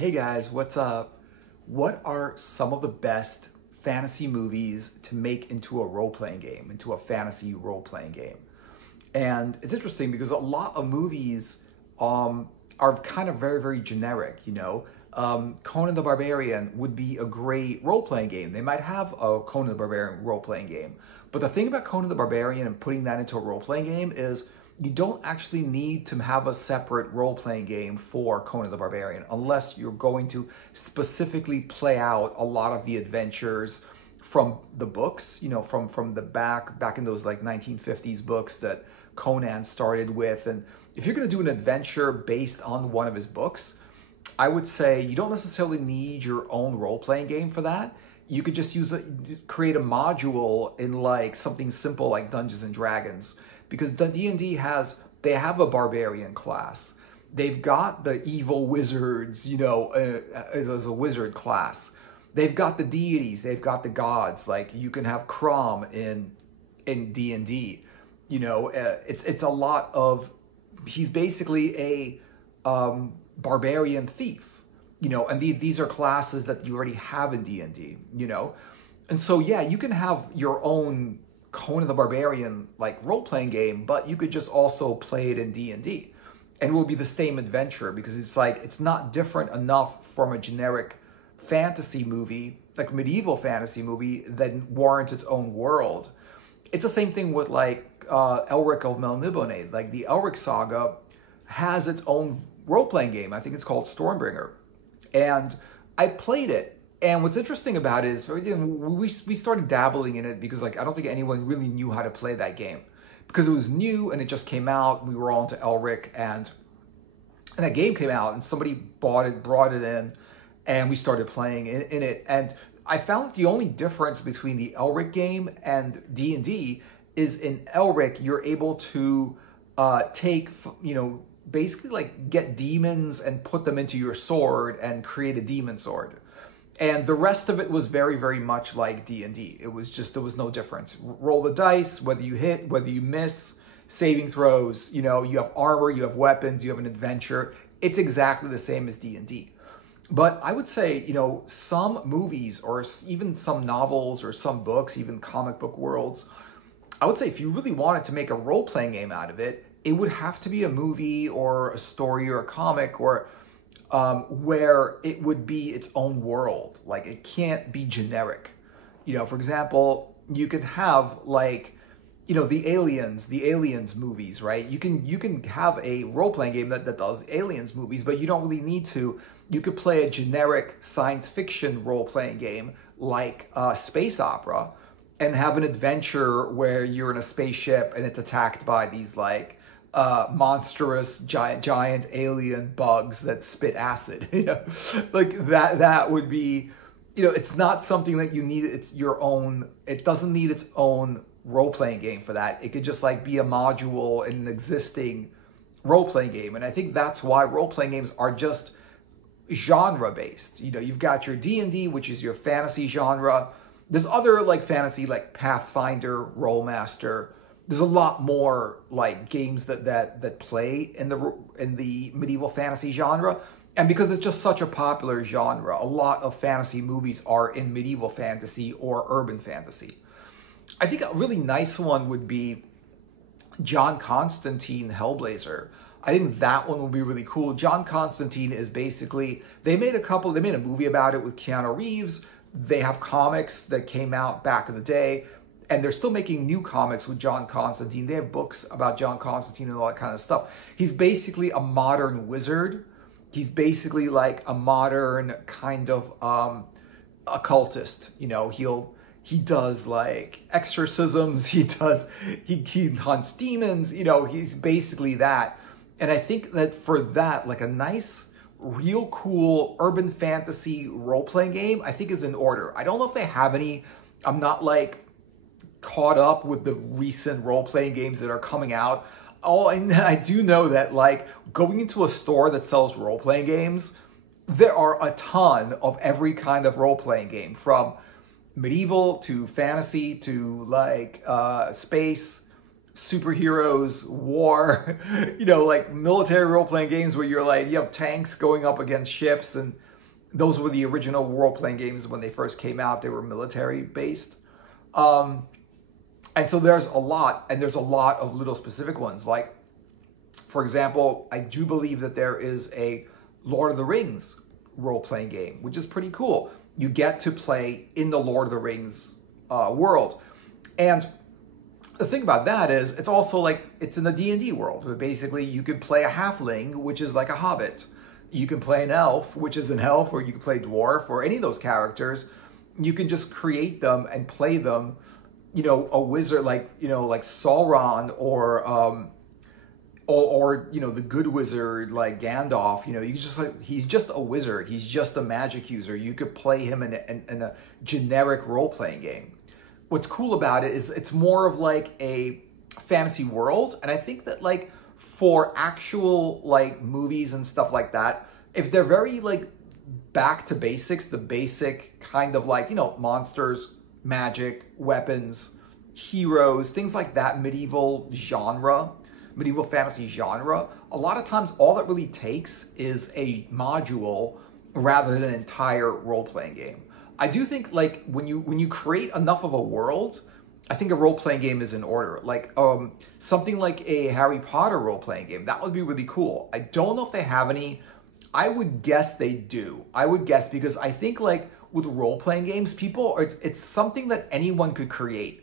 Hey guys, what's up? What are some of the best fantasy movies to make into a role-playing game, into a fantasy role-playing game? And it's interesting because a lot of movies are kind of very generic, you know? Conan the Barbarian would be a great role-playing game. They might have a Conan the Barbarian role-playing game. But the thing about Conan the Barbarian and putting that into a role-playing game is you don't actually need to have a separate role-playing game for Conan the Barbarian unless you're going to specifically play out a lot of the adventures from the books, you know, from the back in those like 1950s books that Conan started with. And if you're going to do an adventure based on one of his books, I would say you don't necessarily need your own role-playing game for that. You could just create a module in like something simple like Dungeons and Dragons, because the D&D they have a barbarian class. They've got the evil wizards, you know, as a wizard class. They've got the deities, they've got the gods. Like you can have Crom in D&D. You know, it's a lot of, he's basically a barbarian thief. You know, and these are classes that you already have in D&D, you know? And so, yeah, you can have your own Conan the Barbarian, like, role-playing game, but you could just also play it in D&D. And it will be the same adventure because it's like, it's not different enough from a generic fantasy movie, like medieval fantasy movie, that warrants its own world. It's the same thing with, like, Elric of Melniboné. Like, the Elric saga has its own role-playing game. I think it's called Stormbringer. And I played it, and what's interesting about it is we started dabbling in it because like I don't think anyone really knew how to play that game because it was new and it just came out. We were all into Elric, and that game came out, and somebody brought it in, and we started playing in it. And I found that the only difference between the Elric game and D&D is in Elric you're able to take, you know, basically like get demons and put them into your sword and create a demon sword. And the rest of it was very much like D&D. It was just, there was no difference. Roll the dice, whether you hit, whether you miss, saving throws, you know, you have armor, you have weapons, you have an adventure. It's exactly the same as D&D. But I would say, you know, some movies or even some novels or some books, even comic book worlds, I would say if you really wanted to make a role-playing game out of it, it would have to be a movie or a story or a comic or where it would be its own world. Like it can't be generic. You know, for example, you could have like, you know, the Aliens movies, right? You can have a role-playing game that does Aliens movies, but you don't really need to. You could play a generic science fiction role-playing game like Space Opera and have an adventure where you're in a spaceship and it's attacked by these like monstrous giant alien bugs that spit acid. You know, like that would be, you know, it's not something that you need. It's your own. It doesn't need its own role-playing game for that. It could just like be a module in an existing role-playing game. And I think that's why role-playing games are just genre-based. You know, you've got your D&D, which is your fantasy genre. There's other like fantasy, like Pathfinder, Rolemaster. There's a lot more like games that play in the medieval fantasy genre. And because it's just such a popular genre, a lot of fantasy movies are in medieval fantasy or urban fantasy. I think a really nice one would be John Constantine Hellblazer. I think that one would be really cool. John Constantine is basically, they made a movie about it with Keanu Reeves. They have comics that came out back in the day. And they're still making new comics with John Constantine. They have books about John Constantine and all that kind of stuff. He's basically a modern wizard. He's basically like a modern kind of occultist. You know, he does like exorcisms. He hunts demons. You know, he's basically that. And I think that for that, like a nice, real cool urban fantasy role-playing game, I think is in order. I don't know if they have any. I'm not like caught up with the recent role-playing games that are coming out. Oh, and I do know that like going into a store that sells role-playing games, there are a ton of every kind of role-playing game, from medieval to fantasy to like space, superheroes, war, you know, like military role-playing games where you're like, you have tanks going up against ships and Those were the original role-playing games when they first came out. They were military-based. And so there's a lot, and there's a lot of little specific ones. Like, for example, I do believe that there is a Lord of the Rings role-playing game, which is pretty cool. You get to play in the Lord of the Rings world. And the thing about that is, it's also like, it's in the D&D world. But basically, you could play a halfling, which is like a hobbit. You can play an elf, which is an elf, or you can play dwarf, or any of those characters. You can just create them and play them. You know, a wizard like, you know, like Sauron, or you know, the good wizard like Gandalf. You know, you just like, he's just a wizard. He's just a magic user. You could play him in a generic role-playing game. What's cool about it is it's more of like a fantasy world. And I think that like for actual like movies and stuff like that, if they're very like back to basics, the basic kind of like, you know, monsters, magic, weapons, heroes, things like that, medieval fantasy genre, a lot of times all it really takes is a module rather than an entire role-playing game. I do think like when you create enough of a world, I think a role-playing game is in order. Like something like a Harry Potter role-playing game, that would be really cool. I don't know if they have any. I would guess they do. I would guess, because I think like with role-playing games, it's something that anyone could create.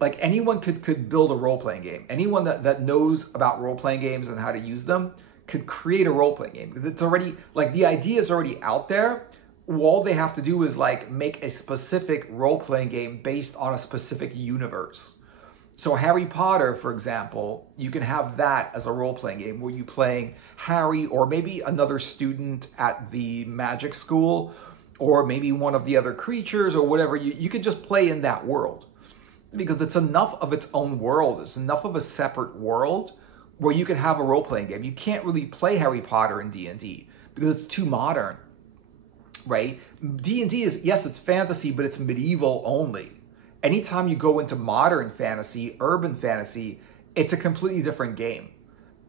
Like anyone could build a role-playing game. Anyone that knows about role-playing games and how to use them could create a role-playing game. Because it's already, like the idea is already out there. All they have to do is like make a specific role-playing game based on a specific universe. So Harry Potter, for example, you can have that as a role-playing game where you're playing Harry, or maybe another student at the magic school, or maybe one of the other creatures, or whatever. You can just play in that world, because it's enough of its own world. It's enough of a separate world where you can have a role-playing game. You can't really play Harry Potter in D&D because it's too modern, right? D&D is, yes, it's fantasy, but it's medieval only. Anytime you go into modern fantasy, urban fantasy, it's a completely different game.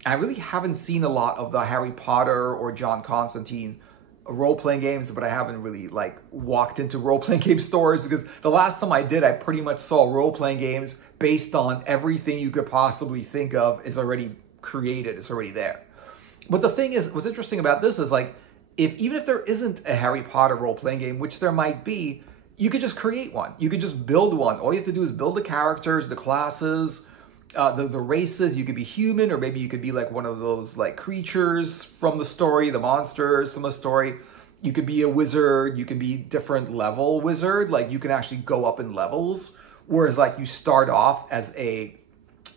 I really haven't seen a lot of the Harry Potter or John Constantine role-playing games, but I haven't really like walked into role-playing game stores, because the last time I did, I pretty much saw role-playing games based on everything you could possibly think of is already created, it's already there. But the thing is, what's interesting about this is like, even if there isn't a Harry Potter role-playing game, which there might be, you could just create one. You could just build one. All you have to do is build the characters, the classes, the races. You could be human, or maybe you could be like one of those like creatures from the story, the monsters from the story. You could be a wizard. You could be different level wizard. Like you can actually go up in levels. Whereas like you start off as a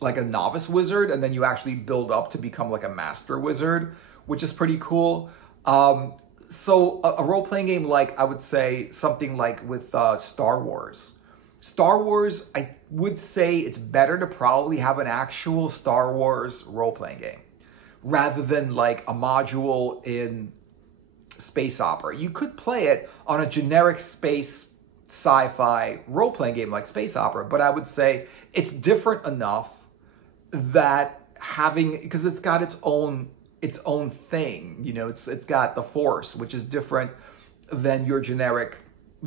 novice wizard, and then you actually build up to become like a master wizard, which is pretty cool. So a role-playing game, like I would say something like with Star Wars. Star Wars, I would say it's better to probably have an actual Star Wars role-playing game rather than like a module in space opera. You could play it on a generic space sci-fi role-playing game like space opera, but I would say it's different enough that because it's got its own thing, you know, it's got the Force, which is different than your generic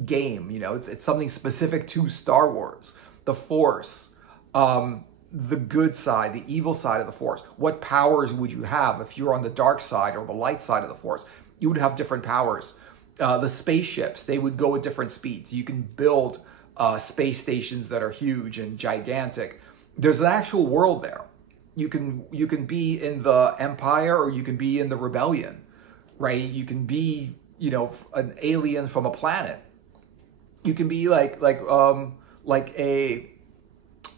game. You know, it's something specific to Star Wars. The Force, the good side, the evil side of the Force. What powers would you have if you're on the dark side or the light side of the Force? You would have different powers. The spaceships, they would go at different speeds. You can build space stations that are huge and gigantic. There's an actual world there. You can be in the Empire, or you can be in the Rebellion, right? You can be, you know, an alien from a planet. You can be like a,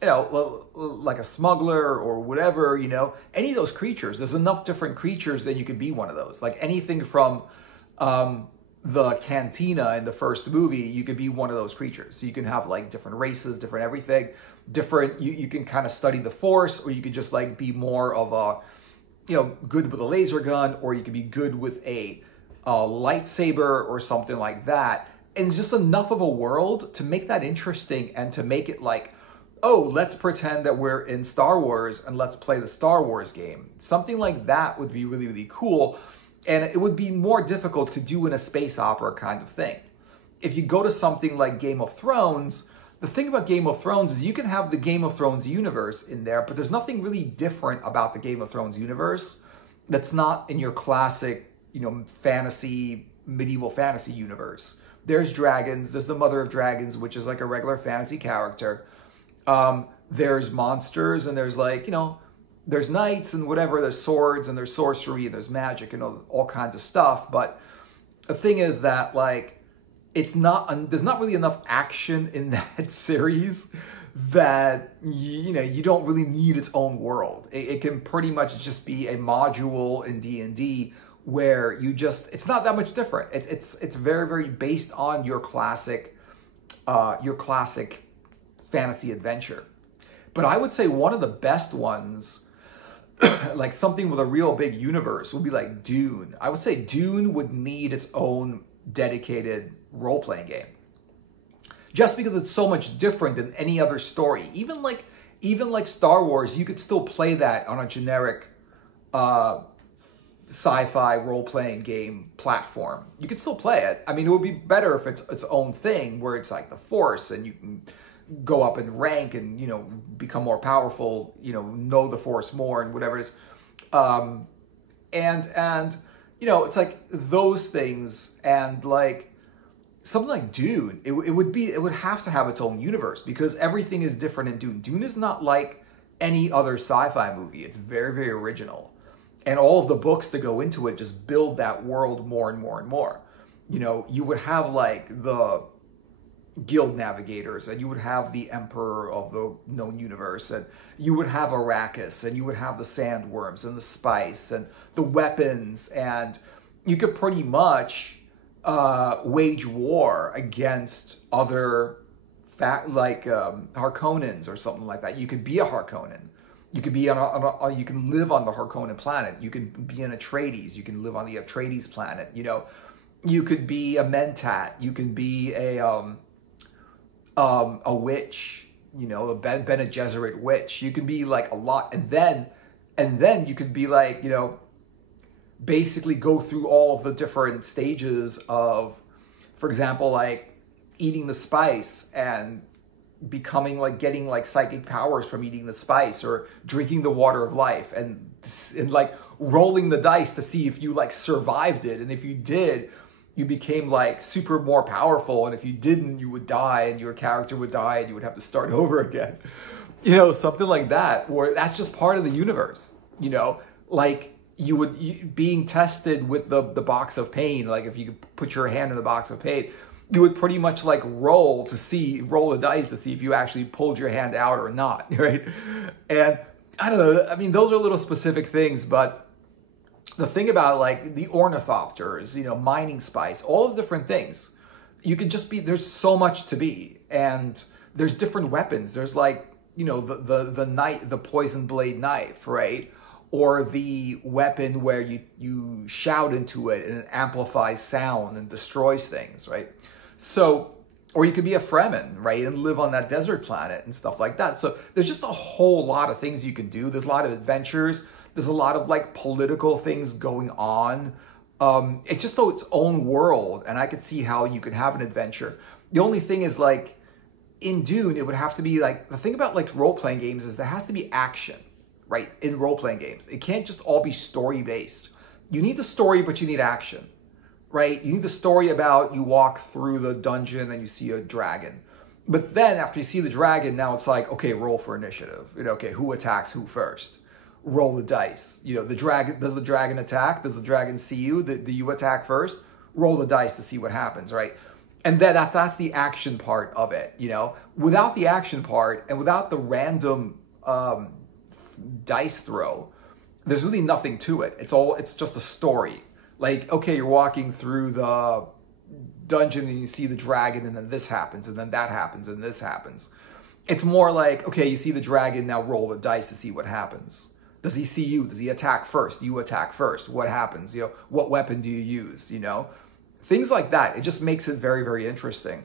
you know, like a smuggler or whatever, you know, any of those creatures. There's enough different creatures that you can be one of those. Like anything from the cantina in the first movie, you could be one of those creatures. So you can have like different races, different everything, different, you can kind of study the Force, or you could just like be more of a, you know, good with a laser gun, or you could be good with a lightsaber or something like that. And it's just enough of a world to make that interesting and to make it like, oh, let's pretend that we're in Star Wars and let's play the Star Wars game. Something like that would be really, really cool. And it would be more difficult to do in a space opera kind of thing. If you go to something like Game of Thrones, the thing about Game of Thrones is you can have the Game of Thrones universe in there, but there's nothing really different about the Game of Thrones universe that's not in your classic, fantasy, medieval fantasy universe. There's dragons, there's the Mother of Dragons, which is like a regular fantasy character. There's monsters, and there's like, there's knights and whatever, there's swords and there's sorcery and there's magic and all kinds of stuff. But the thing is that like, there's not really enough action in that series that, you don't really need its own world. It can pretty much just be a module in D&D where it's not that much different. It's very, very based on your classic fantasy adventure. But I would say one of the best ones, like something with a real big universe, would be like Dune. I would say Dune would need its own dedicated role-playing game. Just because it's so much different than any other story. Even like Star Wars, you could still play that on a generic sci-fi role-playing game platform. You could still play it. I mean, it would be better if it's its own thing, where it's like the Force and you can go up in rank and, become more powerful, know the Force more and whatever it is. And it's like those things, and like something like Dune, it would have to have its own universe because everything is different in Dune. Dune is not like any other sci-fi movie. It's very, very original. And all of the books that go into it just build that world more and more and more. You would have like the guild navigators, and you would have the emperor of the known universe, and you would have Arrakis, and you would have the sandworms and the spice and the weapons, and you could pretty much wage war against other Harkonnens or something like that. You could be a Harkonnen. You could be you can live on the Harkonnen planet. You can be an Atreides. You can live on the Atreides planet. You could be a Mentat. You can be a witch. A Bene Gesserit witch. You can be like a lot, and then you could be like basically go through all of the different stages of, for example, like eating the spice and becoming like getting like psychic powers from eating the spice, or drinking the water of life and like rolling the dice to see if you like survived it. And if you did, you became like super more powerful. And if you didn't, you would die and your character would die and you would have to start over again. Something like that, or that's just part of the universe, like being tested with the box of pain. Like if you could put your hand in the box of pain, you would pretty much like roll the dice to see if you actually pulled your hand out or not, right? And I don't know, I mean, those are little specific things, but the thing about like the ornithopters, mining spice, all the different things, you could just be, there's so much to be, and there's different weapons. There's like, the poison blade knife, right? Or the weapon where you shout into it and it amplifies sound and destroys things, right? So, or you could be a Fremen, right? And live on that desert planet and stuff like that. So there's just a whole lot of things you can do. There's a lot of adventures. There's a lot of like political things going on. It's just its own world, and I could see how you could have an adventure. The only thing is like in Dune, it would have to be like, the thing about like role-playing games is there has to be action. Right, in role-playing games. It can't just all be story-based. You need the story, but you need action, right? You need the story about you walk through the dungeon and you see a dragon. But then after you see the dragon, now it's like, okay, roll for initiative. Okay, who attacks who first? Roll the dice. The dragon, does the dragon attack? Does the dragon see you? Do you attack first? Roll the dice to see what happens, right? And then that's the action part of it, Without the action part and without the random dice throw, there's really nothing to it. It's just a story. Like, okay, you're walking through the dungeon and you see the dragon, and then this happens, and then that happens, and this happens. It's more like, okay, you see the dragon, now roll the dice to see what happens. Does he see you? Does he attack first? You attack first. What happens? What weapon do you use? Things like that. It just makes it very, very interesting.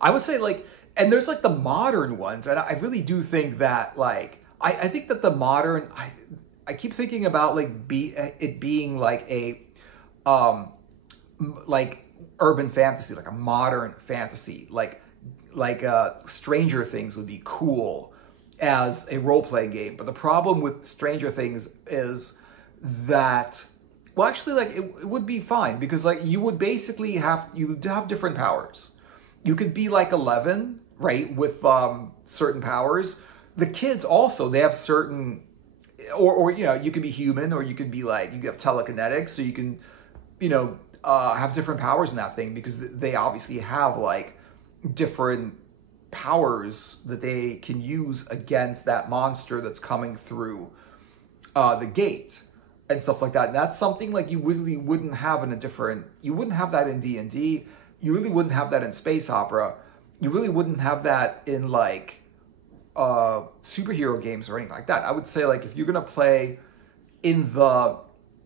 I would say like, and there's like the modern ones, and I really do think that like, I think that the modern, I keep thinking about like it being like a um like urban fantasy, like a modern fantasy, like Stranger Things would be cool as a role-playing game. But the problem with Stranger Things is that, well, actually, like it would be fine because like you would have different powers. You could be like 11, right, with certain powers. The kids also, they have certain, or you know, you could be human, or you could be like, you have telekinetics, so you can, you know, have different powers in that thing because they obviously have like different powers that they can use against that monster that's coming through the gate and stuff like that. And that's something like you really wouldn't have in you wouldn't have that in D&D. You really wouldn't have that in space opera. You really wouldn't have that in like superhero games or anything like that. I would say like if you're gonna play in the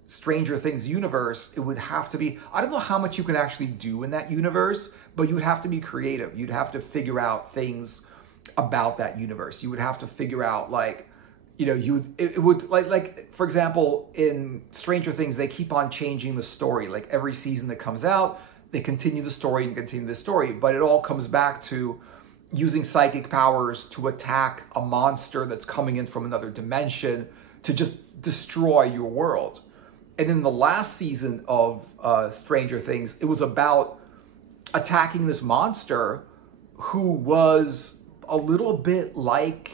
Stranger Things universe, it would have to be, I don't know how much you can actually do in that universe, but you'd have to be creative. You'd have to figure out things about that universe. You would have to figure out like, you know, it would like for example, in Stranger Things, they keep on changing the story. Like every season that comes out, they continue the story and continue the story, but it all comes back to using psychic powers to attack a monster that's coming in from another dimension to just destroy your world. And in the last season of Stranger Things, it was about attacking this monster who was a little bit like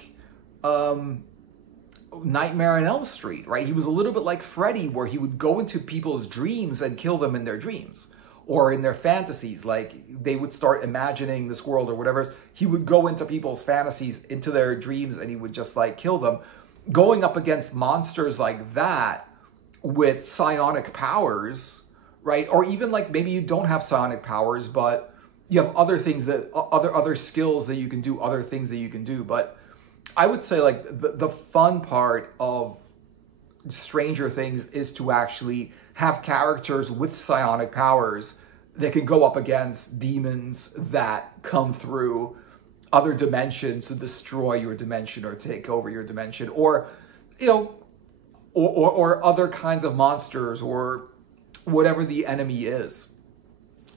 Nightmare on Elm Street, right? He was a little bit like Freddy, where he would go into people's dreams and kill them in their dreams or in their fantasies. Like they would start imagining this world or whatever. He would go into people's fantasies, into their dreams, and he would just like kill them. Going up against monsters like that with psionic powers, right? Or even like maybe you don't have psionic powers, but you have other things that, other skills that you can do, other things that you can do. But I would say like the fun part of Stranger Things is to actually have characters with psionic powers that can go up against demons that come through other dimensions to destroy your dimension or take over your dimension, or, you know, or other kinds of monsters or whatever the enemy is.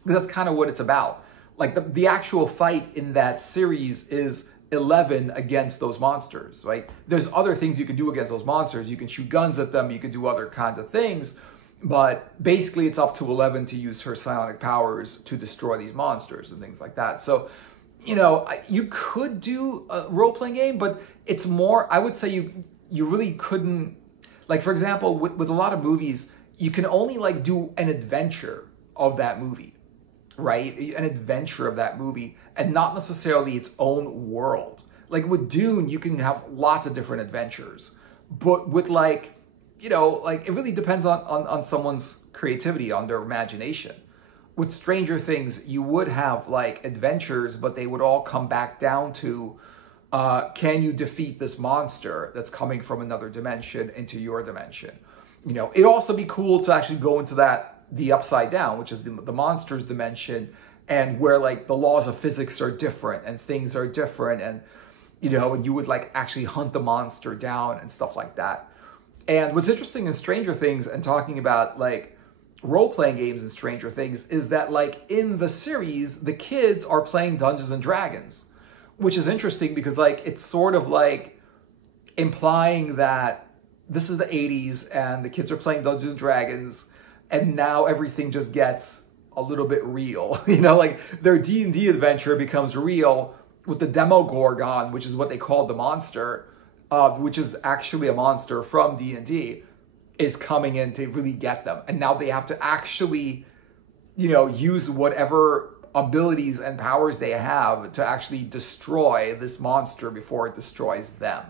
That's kind of what it's about. Like the actual fight in that series is 11 against those monsters, right? There's other things you can do against those monsters. You can shoot guns at them. You can do other kinds of things. But basically, it's up to 11 to use her psionic powers to destroy these monsters and things like that. So, you know, you could do a role-playing game, but it's more, I would say you really couldn't, like, for example, with a lot of movies, you can only, like, do an adventure of that movie, right? An adventure of that movie, and not necessarily its own world. Like, with Dune, you can have lots of different adventures. But with, like, you know, like, it really depends on someone's creativity, on their imagination. With Stranger Things, you would have, like, adventures, but they would all come back down to, can you defeat this monster that's coming from another dimension into your dimension? You know, it'd also be cool to actually go into the Upside Down, which is the monster's dimension, and where, like, the laws of physics are different and things are different, and, you know, and you would, like, actually hunt the monster down and stuff like that. And what's interesting in Stranger Things, and talking about, like, role-playing games in Stranger Things, is that, like, in the series, the kids are playing Dungeons and Dragons, which is interesting because, like, it's sort of, like, implying that this is the 80s and the kids are playing Dungeons and Dragons, and now everything just gets a little bit real. You know, like, their D&D adventure becomes real with the Demogorgon, which is what they called the monster, which is actually a monster from D&D, is coming in to really get them. And now they have to actually, you know, use whatever abilities and powers they have to actually destroy this monster before it destroys them,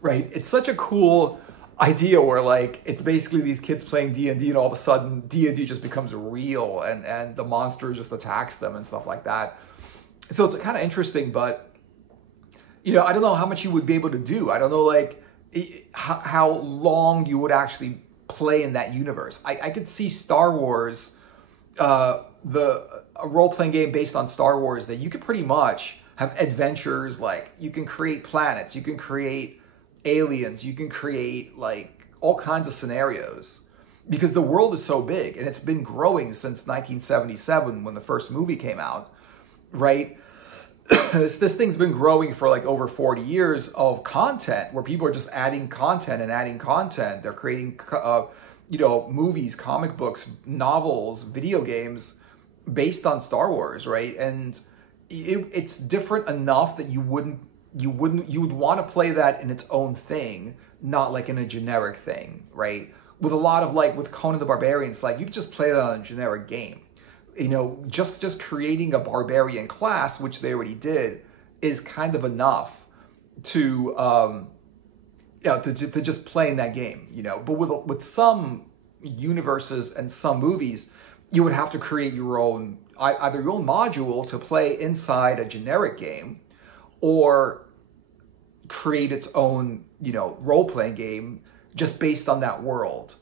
right? It's such a cool idea where, like, it's basically these kids playing D&D, and all of a sudden D&D just becomes real, and the monster just attacks them and stuff like that. So it's kind of interesting, but, you know, I don't know how much you would be able to do. I don't know, like, how long you would actually play in that universe. I could see Star Wars, a role-playing game based on Star Wars, that you could pretty much have adventures. Like, you can create planets, you can create aliens, you can create, like, all kinds of scenarios because the world is so big and it's been growing since 1977 when the first movie came out, right? This thing's been growing for like over 40 years of content where people are just adding content and adding content. They're creating, you know, movies, comic books, novels, video games based on Star Wars, right? And it's different enough that you would want to play that in its own thing, not like in a generic thing, right? With a lot of like with Conan the Barbarian, it's like you could just play that on a generic game. You know, just creating a barbarian class, which they already did, is kind of enough to you know, to just play in that game, you know. But with some universes and some movies, you would have to create your own, either your own module to play inside a generic game, or create its own, you know, role-playing game just based on that world.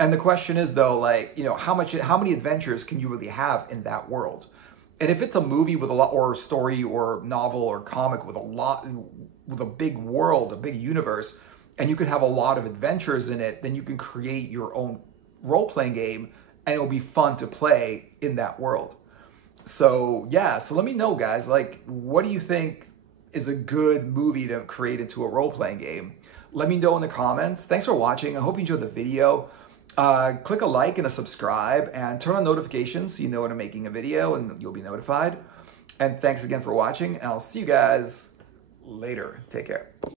And the question is though, like, you know, how many adventures can you really have in that world? And if it's a movie with a lot, or a story or novel or comic with a big world, a big universe, and you can have a lot of adventures in it, then you can create your own role-playing game and it'll be fun to play in that world. So yeah, so let me know, guys, like, what do you think is a good movie to create into a role-playing game? Let me know in the comments. Thanks for watching. I hope you enjoyed the video. Click a like and a subscribe and turn on notifications so you know when I'm making a video and you'll be notified. And thanks again for watching, and I'll see you guys later. Take care.